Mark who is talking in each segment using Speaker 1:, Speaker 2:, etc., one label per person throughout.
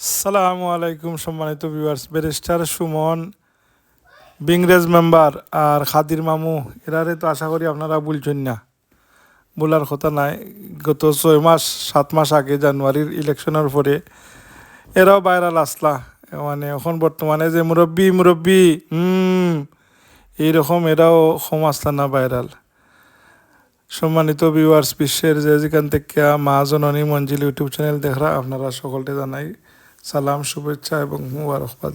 Speaker 1: সালামু আলাইকুম সম্মানিত ভিউয়ার্স ব্যারিস্টার সুমন বিংরেজ মেম্বার আর খাদির মামু, এরারে তো আশা করি আপনারা বলছেন না। বলার কথা নাই, গত ছয় মাস, সাত মাস আগে জানুয়ারির ইলেকশনের পরে এরাও ভাইরাল আসলা। মানে এখন বর্তমানে যে মুরব্বী মুরব্বী হুম এইরকম এরাও কম আসলা না ভাইরাল সম্মানিত ভিউয়ার্স বিশ্বের যে যেখান থেকে মা জননী মঞ্জিল ইউটিউব চ্যানেল দেখরা, আপনারা সকলকে জানাই সালাম, শুভেচ্ছা এবং মুবারকবাদ।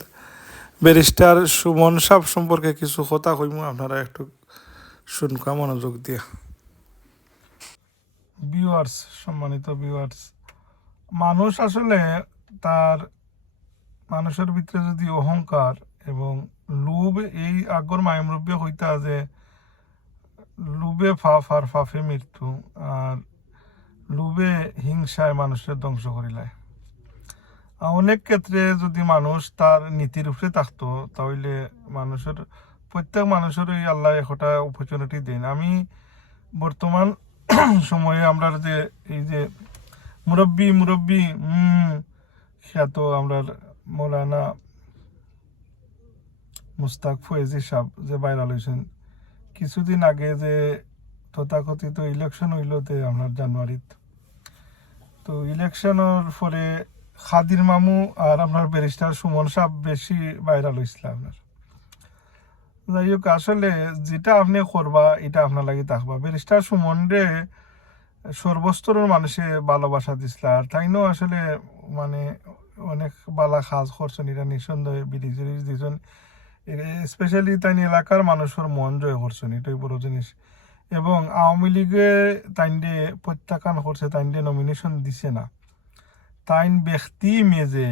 Speaker 1: ব্যারিস্টার সুমন সাহ সম্পর্কে কিছু কথা কইমু, আপনারা একটু শুনকা মনোযোগ দিয়া। ভিউয়ার্স সম্মানিত ভিউয়ার্স মানুষ আসলে তার মানুষের ভিতরে যদি অহংকার এবং লোভ, এই আগর মায়মরব্য হইতা যে লোভে ফাফ আর ফাফে মৃত্যু, আর লোভে হিংসায় মানুষের ধ্বংস করিলায়। অনেক ক্ষেত্রে যদি মানুষ তার নীতির উপরে থাকতো, তাহলে মানুষের, প্রত্যেক মানুষেরই আল্লাহ একটা অপরচুনিটি দেন। আমি বর্তমান সময়ে আমরা যে, এই যে মুরব্বী মুরব্বী খ্যাত আমরা মৌলানা মুস্তাক ফয়েজি সাহ যে ভাইরাল হয়েছেন, কিছুদিন আগে যে তথাকথিত ইলেকশন হইলতে আপনার জানুয়ারিত। তো ইলেকশনের পরে খাদির মামু আর আপনার ব্যারিস্টার সুমন সাহ বেশি ভাইরাল হয়েছিল আপনার। যাই হোক, আসলে যেটা আপনি করবা, এটা আপনার লাগে থাকবা। ব্যারিস্টার সুমন রে সর্বস্তরের মানুষে ভালোবাসা দিছিল। আর তাই তাইনও আসলে মানে অনেক বালা খাস করছেন এটা নিঃসন্দেহে বিরিজ দিয়েছেন। স্পেশালি তাই এলাকার মানুষের মন জয় করছেন, এটাই বড় জিনিস। এবং আওয়ামী লীগে তাইন্ডে প্রত্যাখ্যান করছে তাইন্ডে নমিনেশন দিছে না। তাইন ব্যক্তি মেজে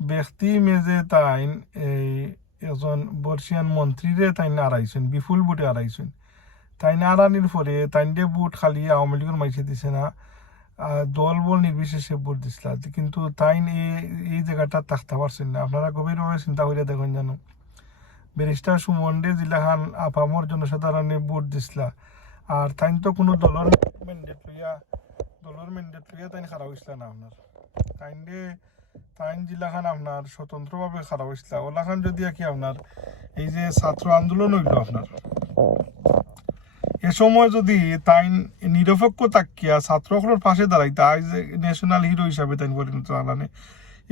Speaker 1: ব্যক্তি মেজে তাইন এই এজন বর্ষিয়ান মন্ত্রীরে তাইন আড়াইছেন, বিপুল বুটে আড়াইছেন। তাইন আড়ানির পরে তাইন্ডে বুট খালি আওয়ামী লীগের মাইছে দিছে না দল বল নির্বিশেষে ভোট দিছিল। কিন্তু তাইন এই এই জায়গাটা থাকতে পারছেন না। আপনারা গভীরভাবে চিন্তা করে দেখুন জানো ব্যারিস্টার সুমন্ডে জিলাখান আপামর জনসাধারণে ভোট দিছিলা। আর তাইন তো কোনো দলের ম্যান্ডেট লইয়া, দলের ম্যান্ডেট লইয়া তাইন খারাপ হয়েছিল না আপনার। আপনার স্বতন্ত্রভাবে খারাপ হয়েছিল। ওলাখান যদি কি আপনার, এই যে ছাত্র আন্দোলন হইল আপনার। এ সময় যদি তাইন নিরপেক্ষ তাকিয়া পাশে তাই ন্যাশনাল হিরো হিসাবে তাইন পরিণত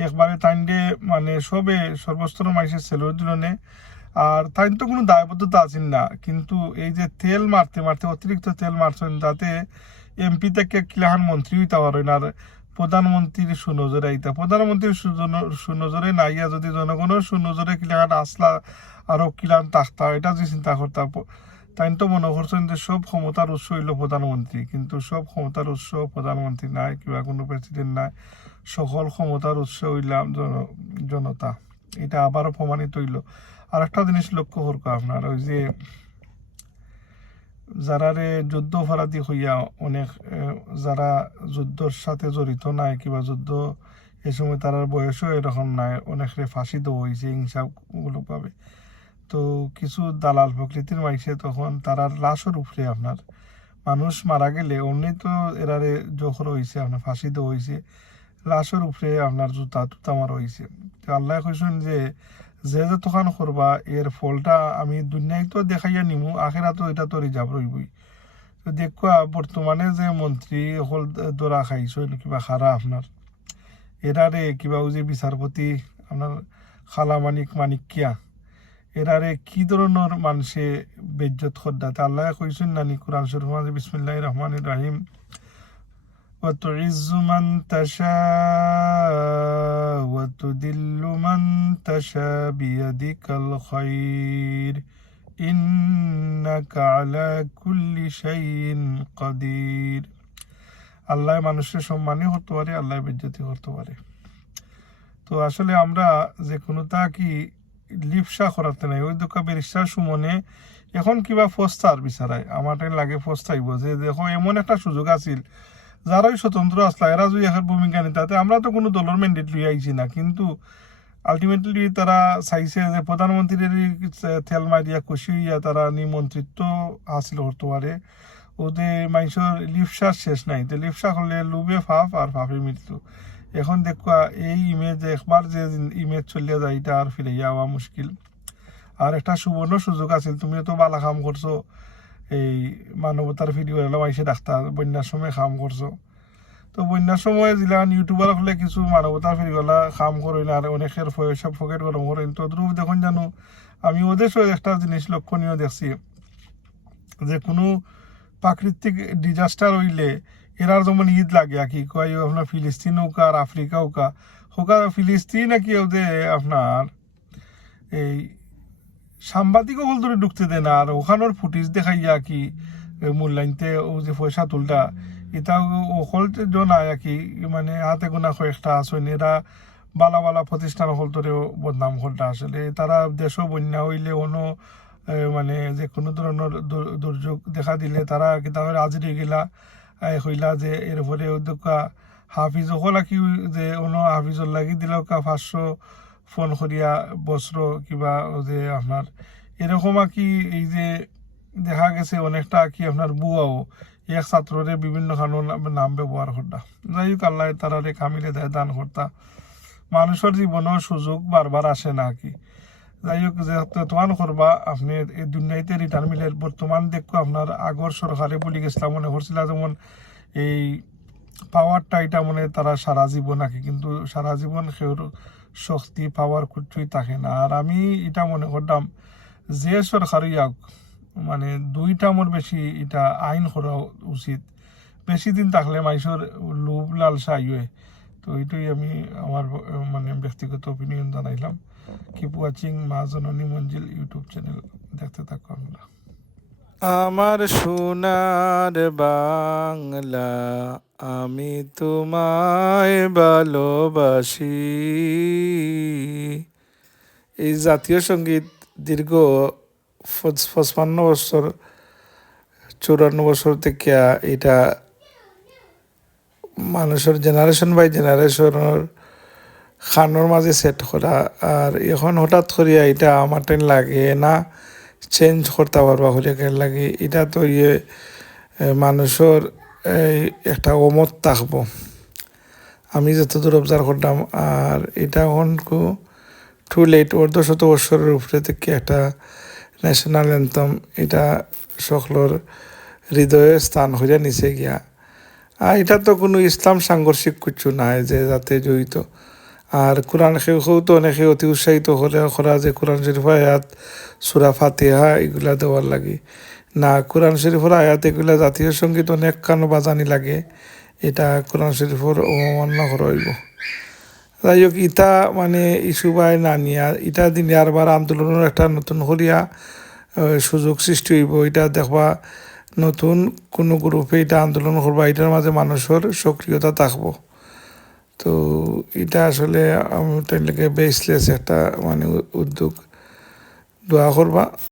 Speaker 1: একবারে তাইন্ডে মানে সবে সর্বস্তর মাইসের সেলুর দিলনে আর তাই তো কোনো দায়বদ্ধতা আছেন না, কিন্তু এই যে তেল মারতে মারতে অতিরিক্ত তেল মারছেন, তাতে এমপি থেকে কিলাহান মন্ত্রী হইতে পারেন। আর প্রধানমন্ত্রীর সুনজরে আইতা। প্রধানমন্ত্রীর সুনজরে নাইয়া যদি জনগণের সুনজরে কিলাহান আসলা আরও কিলান তাকতা এটা যে চিন্তা করতা তাই তো মনে করছেন যে সব ক্ষমতার উৎস হইল প্রধানমন্ত্রী কিন্তু সব ক্ষমতার উৎস প্রধানমন্ত্রী নাই, কিংবা কোনো প্রেসিডেন্ট নাই। সকল ক্ষমতার উৎস হইলাম জন- জনতা। এটা আবারও প্রমাণিত হইল। আর একটা জিনিস লক্ষ্য করব আপনার ওই যে যারা রে যুদ্ধ অপরাধী হইয়া অনেক যারা যুদ্ধর সাথে জড়িত নাই, কিংবা যুদ্ধ এ সময় তার বয়সও এরকম নাই অনেক রে ফাঁসি দেওয়া হয়েছে হিংসামূলকভাবে তো কিছু দালাল প্রকৃতির মাইসে তখন তারার লাশের উপরে আপনার মানুষ মারা গেলে অমনি তো এরারে জখর হয়েছে আপনার ফাঁসি দেওয়া হয়েছে লাশের উপরে আপনার জুতা টুতা মারা হয়েছে তো আল্লাহ কইছেন যে যে যে তখন করবা, এর ফলটা আমি দুনিয়ায় তো দেখাইয়া নিমু আখেরা তো এটা তো রিজার্ভ রইবই। তো দেখবা বর্তমানে যে মন্ত্রী হল দরা খাইছেন কিবা খারা আপনার? এরারে কিবা যে বিচারপতি, আপনার খালা মানিক মানিকিয়া এরারে কি ধরনের মানুষে বেজ্জত খদ্দাতে আল্লাহ কইছেন নানি কোরআন শরীফ বিসমিল্লাহ রহমান রাহিম। وتعز من تشاء وتذل من تشاء بيدك الخير إنك على كل شيء قدير আল্লাহ মানুষের সম্মানই করতে পারে আল্লাহ বেজ্জতি করতে পারে তো আসলে আমরা যে কোনোটা কি লিপসা করাতে নাই ওই দোকা বেরিস্টার সুমনে এখন কিবা ফস্তার বিচারায় আমার টাইম লাগে ফস্তাইব যে দেখো এমন একটা সুযোগ আছিল যারাই স্বতন্ত্র আসলা এরা যদি এখন ভূমিকা নিতাতে আমরা তো কোনো দলের ম্যান্ডেট লই আইছি না। কিন্তু আলটিমেটলি তারা চাইছে যে প্রধানমন্ত্রীর তেল মারিয়া খুশি হইয়া তারা নি মন্ত্রিত্ব হাসিল করতে ওদের মানুষের লিপসার শেষ নাই। তো লিপসা করলে লুবে ফাফ আর ফাফে মৃত্যু। এখন দেখবা এই ইমেজ একবার যে ইমেজ চলিয়া যায়, এটা আর ফিরে যাওয়া মুশকিল। আর একটা সুবর্ণ সুযোগ আছে, তুমি তো বালা কাম করছ। এই মানবতার ভিডিও এলাম আইসে ডাক্তার বন্যার সময় কাম করছ তো বন্যার সময় যেলাম ইউটিউবার হলে কিছু মানবতার ভিডিওলা কাম করেন আর অনেকের সব পকেট গরম করেন তো দেখুন জানো, আমি ওদের একটা জিনিস লক্ষণীয় দেখছি। যে কোনো প্রাকৃতিক ডিজাস্টার হইলে এরার যেমন ঈদ লাগে আর কি কয় আপনার ফিলিস্তিন হোকা আর আফ্রিকা হোকা হোকা ফিলিস্তিন নাকি ওদের আপনার এই সাংবাদিক হল ধরে ঢুকতে দেয় না, আর ওখানোর ফুটেজ দেখাইয়া কি মূল্যায়নতে ও যে পয়সা তুলটা এটা অকল জন আয় কি মানে হাতে গোনা কয়েকটা আসেন এরা বালা বালা প্রতিষ্ঠান হল ধরেও বদনাম হলটা আসলে। তারা দেশও বন্যা হইলে অন্য মানে যে কোনো ধরনের দুর- দুর্যোগ দেখা দিলে তারা কিতাবের হাজিরি গেলা হইলা যে এরপরে উদ্যোগা হাফিজ হলা কি, যে অন্য হাফিজর লাগি দিল কা পাঁচশো ফোন করিয়া বস্ত্র কিবা যে আপনার এরকম আর কি এই যে দেখা গেছে অনেকটা কি আপনার বুয়াও এক ছাত্ররে বিভিন্ন কারণ নাম ব্যবহার করতা যাই হোক আল্লাহ তারারে কামিলে দেয় দান করতা মানুষের জীবনেও সুযোগ বারবার আসে না কি যাই হোক যে তোমান করবা আপনি এই দুনিয়াতে রিটার্ন মিলে। বর্তমান দেখো আপনার আগর সরকারে বলি গেছিলাম মনে করছিল যেমন এই পাওয়ারটা এটা মনে তারা সারা জীবন নাকি কিন্তু সারা জীবন সেওর শক্তি পাওয়ার কিছুই থাকে না। আর আমি এটা মনে করতাম যে সরকারই মানে দুইটা মোর বেশি এটা আইন করা উচিত। বেশি দিন থাকলে মানুষের লোভ লালসা ইয়ে তো এটাই আমি আমার মানে ব্যক্তিগত অপিনিয়ন জানাইলাম। কিপ ওয়াচিং মা জননী মঞ্জিল ইউটিউব চ্যানেল। দেখতে থাকো আমরা।
Speaker 2: আমার সোনার বাংলা আমি তোমায় ভালোবাসি। এই জাতীয় সংগীত দীর্ঘ পঁচ- পঁচপান্ন বছর, চৌরান্ন বছর থেকে এটা মানুষের জেনারেশন বাই জেনারেশনের খানোর মাঝে সেট করা। আর এখন হঠাৎ করিয়া এটা আমার টাইম লাগে না। চেঞ্জ করতে পারবা হলে কেন লাগে। এটা তো ইয়ে মানুষের একটা অমত থাকব। আমি যতদূর অবজার্ভ করতাম আর এটা এখন কু টু লেট অর্ধ শত বৎসরের উপরে থেকে একটা ন্যাশনাল অ্যান্থম এটা সকলের হৃদয়ে স্থান হইয়া নিচে গিয়া। আর এটা তো কোনো ইসলাম সাংঘর্ষিক কিছু নাই যে যাতে জড়িত। আর কোরআন সেও তো অনেকে অতি উৎসাহিত হলে করা যে কোরআন শরীফের আয়াত, সুরা ফাতিহা, এগুলা দেওয়ার লাগে। না, কোরআন শরীফের আয়াত এগুলা জাতীয় সংগীত অনেক কান বাজানি লাগে। এটা কোরআন শরীফের অমান্য হইব যাই হোক ইটা মানে ইস্যু বাই না নিয়া ইটা দিনে আরবার আন্দোলনের একটা নতুন হরিয়া সুযোগ সৃষ্টি হইব। এটা দেখবা নতুন কোনো গ্রুপে এটা আন্দোলন করবা, এটার মাঝে মানুষের সক্রিয়তা থাকব। তো এটা আসলে আমি বেসলেস একটা মানে উদ্যোগ। দোয়া করবা।